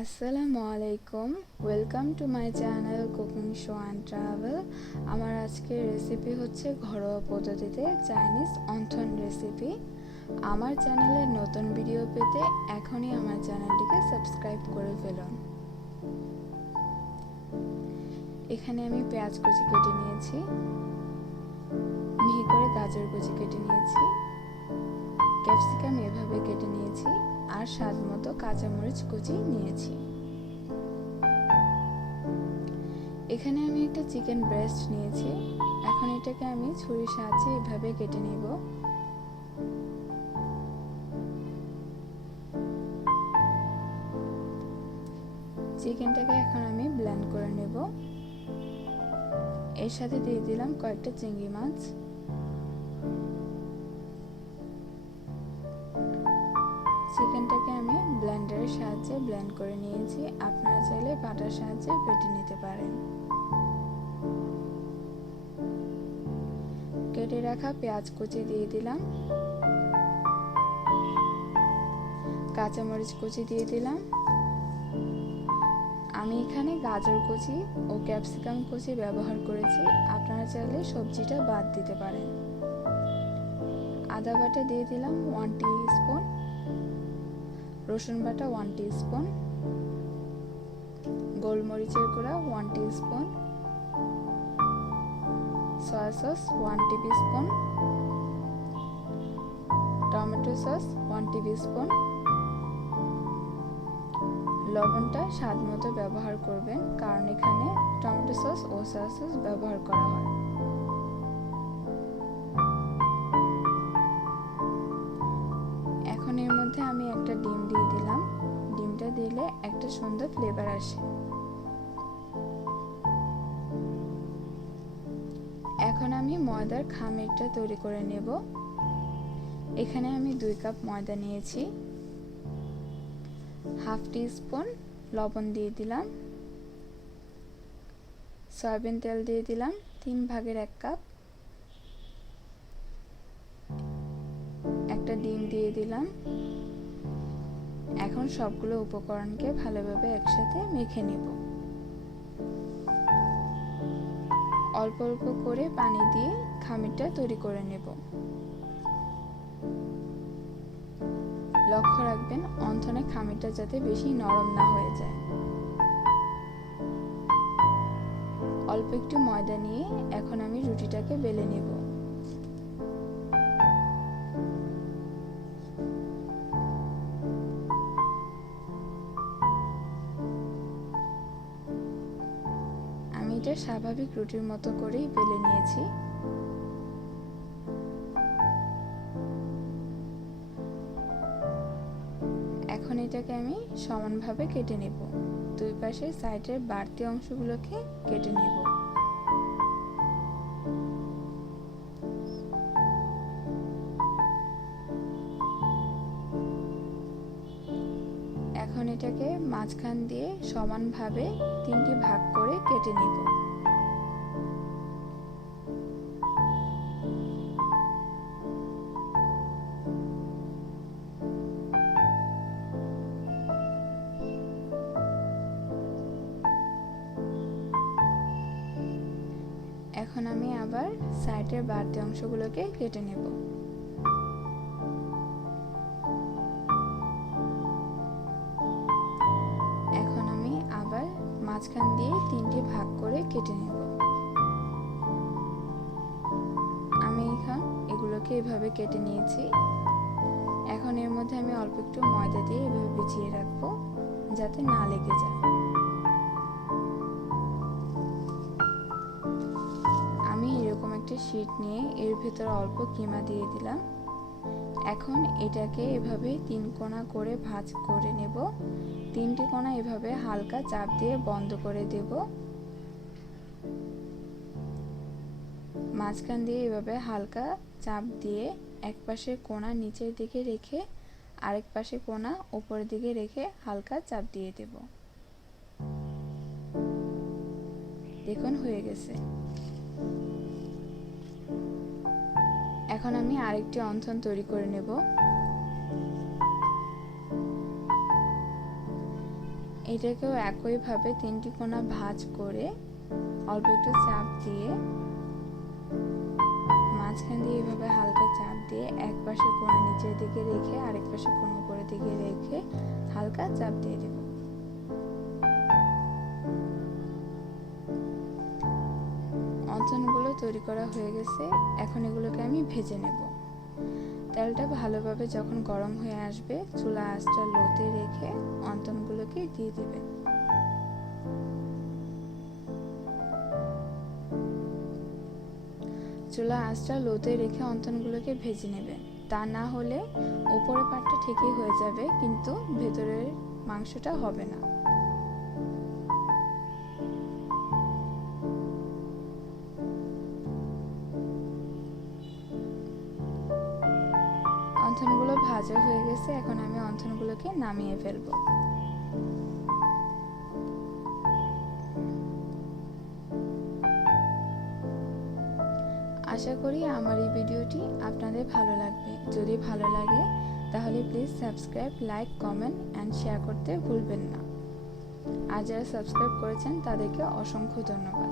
আসসালামু আলাইকুম, welcome to my channel cooking show and travel. আমার আজকের রেসিপি হচ্ছে ঘরোয়া পদ্ধতিতে চাইনিজ অন্থন রেসিপি। আমার চ্যানেলের নতুন ভিডিও পেতে এখনই আমার চ্যানেলটিকে সাবস্ক্রাইব করে ফেলুন। এখানে আমি পেঁয়াজ কুচি কেটে নিয়েছি, মিহি করে গাজর কুচি কেটে নিয়েছি, ক্যাপসিকাম এভাবে কেটে নিয়েছি, আর স্বাদ মতো কাঁচামরিচ কুচি নিয়েছি। এখানে আমি একটা চিকেন ব্রেস্ট নিয়েছি। এখন এটাকে আমি ছুরির সাহায্যে এভাবে কেটে নেব। চিকেনটাকে এখন আমি ব্লেন্ড করে নেব। এর সাথে দিয়ে দিলাম কয়েকটা চিংড়ি মাছ। চিকেনটাকে আমি ব্লেন্ডারের সাহায্যে ব্লেন্ড করে নিয়েছি। আপনারা চাইলে পাটার সাহায্যে বেটে নিতে পারেন। কেটে রাখা পেঁয়াজ কুচি দিয়ে দিলাম, কাঁচামরিচ কুচি দিয়ে দিলাম। আমি এখানে গাজর কুচি ও ক্যাপসিকাম কুচি ব্যবহার করেছি, আপনারা চাইলে সবজিটা বাদ দিতে পারেন। আদা বাটা দিয়ে দিলাম 1 টিস্পুন, রসুন বাটা 1 টিস্পুন, গোলমরিচের গুঁড়া 1 teaspoon, soya sauce 1 teaspoon, tomato sauce 1 teaspoon. লবণটা স্বাদ মতো ব্যবহার করবেন, কারণ এখানে টমেটো সস ও সয়া সস ব্যবহার করা হয়। এখন এর মধ্যে আমি একটা ডিম দিয়ে দিলাম। ডিমটা দিলে একটা সুন্দর ফ্লেভার আসে। এখন আমি ময়দার খামিরটা তৈরি করে নেব। এখানে আমি 2 কাপ ময়দা নিয়েছি। হাফ টিস্পুন লবণ দিয়ে দিলাম, সয়াবিন তেল দিয়ে দিলাম 3 ভাগের 1 কাপ, একটা ডিম দিয়ে দিলাম। এখন সবগুলো উপকরণকে ভালোভাবে একসাথে মেখে নেব। অল্প অল্প করে পানি দিয়ে খামিরটা তৈরি করে নেব। লক্ষ্য রাখবেন অন্থনে খামিরটা যাতে বেশি নরম না হয়ে যায়। অল্প একটু ময়দা নিয়ে এখন আমি রুটিটাকে বেলে নেব। আমি এটা স্বাভাবিক রুটির মতো করেই বেলে নিয়েছি। এখন এটাকে আমি সমানভাবে কেটে নেব। দুই পাশে সাইডের বাড়তি অংশগুলোকে কেটে নেব। এখন এটাকে মাঝখান দিয়ে সমানভাবে 3টি ভাগ করে কেটে নেব। এখন আমি আবার সাইডের বাড়তি অংশগুলোকে কেটে নেব। এখন আমি আবার মাঝখান দিয়ে 3টি ভাগ করে কেটে নেব। আমি এখন এগুলোকে এভাবে কেটে নিয়েছি। এখন এর মধ্যে আমি অল্প একটু ময়দা দিয়ে এভাবে বিছিয়ে রাখবো, যাতে না লেগে যায়। আমি এরকম একটা শীট নিয়ে এর ভেতর অল্প কিমা দিয়ে দিলাম। এখন এটাকে এভাবে 3 কোণা করে ভাঁজ করে নেব। 3টি কোণা এভাবে হালকা চাপ দিয়ে বন্ধ করে দেব। মাঝখান দিয়ে এভাবে হালকা চাপ দিয়ে এক পাশে কোণা নিচের দিকে রেখে আরেক পাশে কোণা উপরের দিকে রেখে হালকা চাপ দিয়ে দেব। দেখুন হয়ে গেছে। এখন আমি আরেকটি অন্থন তৈরি করে নেব। এটাকেও একইভাবে 3টি কোণা ভাঁজ করে অল্প একটু চাপ দিয়ে মাঝখান দিয়ে এইভাবে হালকা চাপ দিয়ে এক পাশে কোণা নিচের দিকে রেখে আরেক পাশে কোণা উপরের দিকে রেখে হালকা চাপ দিয়ে দেব। অন্তনগুলো তৈরি করা হয়ে গেছে, এখন এগুলোকে আমি ভেজে নেব। তেলটা ভালোভাবে যখন গরম হয়ে আসবে চুলা আঁচটা লোতে রেখে অন্তনগুলোকে দিয়ে দিবে। চুলা আঁচটা লোতে রেখে অন্তনগুলোকে ভেজে নেবে, তা না হলে উপরের পাটটা ঠিকই হয়ে যাবে কিন্তু ভেতরের মাংসটা হবে না। অন্তনগুলো ভাজা হয়ে গেছে, এখন আমি অন্তনগুলোকে নামিয়ে ফেলবো। আশা করি আমার এই ভিডিওটি আপনাদের ভালো লাগবে। যদি ভালো লাগে তাহলে please subscribe, like, comment and share করতে ভুলবেন না। আর যারা সাবস্ক্রাইব করেছেন তাদেরকে অসংখ্য ধন্যবাদ।